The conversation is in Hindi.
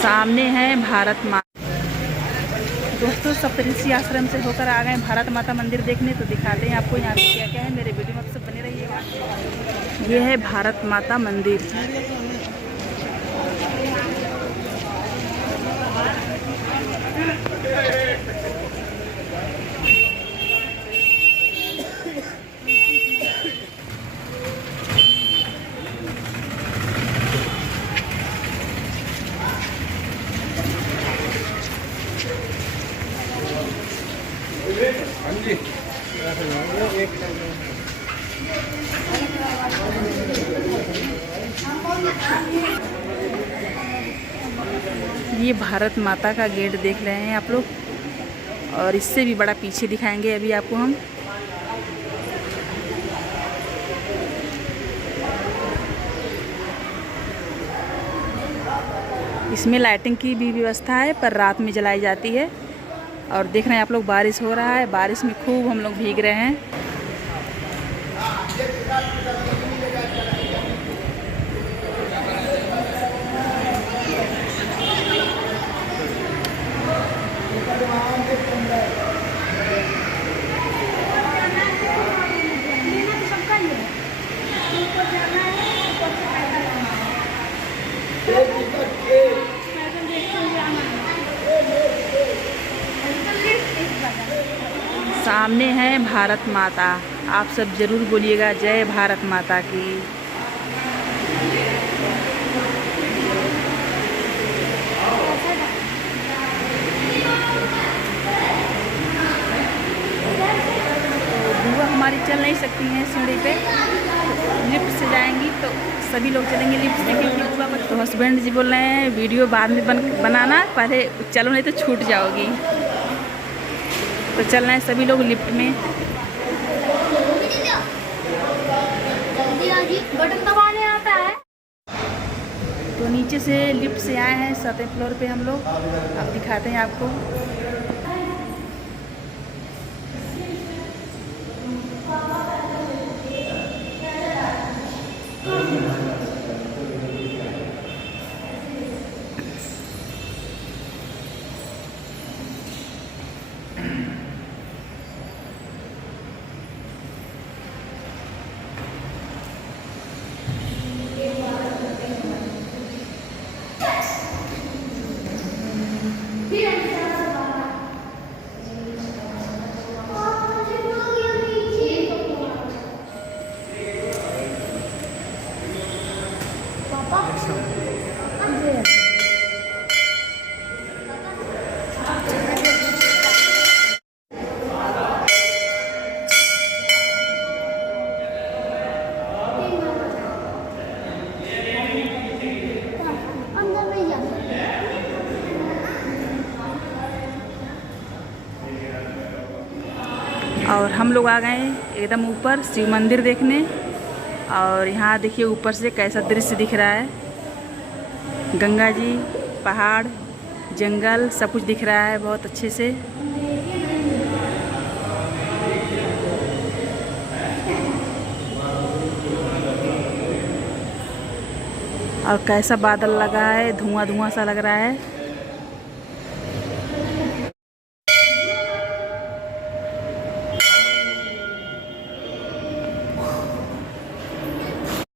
सामने है भारत माता। दोस्तों सप्तऋषि आश्रम से होकर आ गए भारत माता मंदिर देखने, तो दिखाते हैं आपको यहाँ पे क्या क्या है। मेरे वीडियो में आप सब बने रहिएगा। ये है भारत माता मंदिर। ये भारत माता का गेट देख रहे हैं आप लोग, और इससे भी बड़ा पीछे दिखाएंगे अभी आपको हम। इसमें लाइटिंग की भी व्यवस्था है, पर रात में जलाई जाती है। और देख रहे हैं आप लोग बारिश हो रहा है, बारिश में खूब हम लोग भीग रहे हैं। सामने है भारत माता। आप सब जरूर बोलिएगा जय भारत माता की। बुआ हमारी चल नहीं सकती हैं सीढ़ी पे, लिफ्ट से जाएंगी तो सभी लोग चलेंगे लिफ्ट से, क्योंकि बुआ बच्चे। तो हस्बैंड जी बोल रहे हैं वीडियो बाद में बनाना, पहले चलो नहीं तो छूट जाओगी। तो चलना है सभी लोग लिफ्ट में। बटन दबाने आता है। तो नीचे से लिफ्ट से आए हैं 7वें फ्लोर पे हम लोग। अब दिखाते हैं आपको। और हम लोग आ गए एकदम ऊपर शिव मंदिर देखने। और यहाँ देखिए ऊपर से कैसा दृश्य दिख रहा है। गंगा जी, पहाड़, जंगल सब कुछ दिख रहा है बहुत अच्छे से। और कैसा बादल लगा है, धुआं धुआं सा लग रहा है।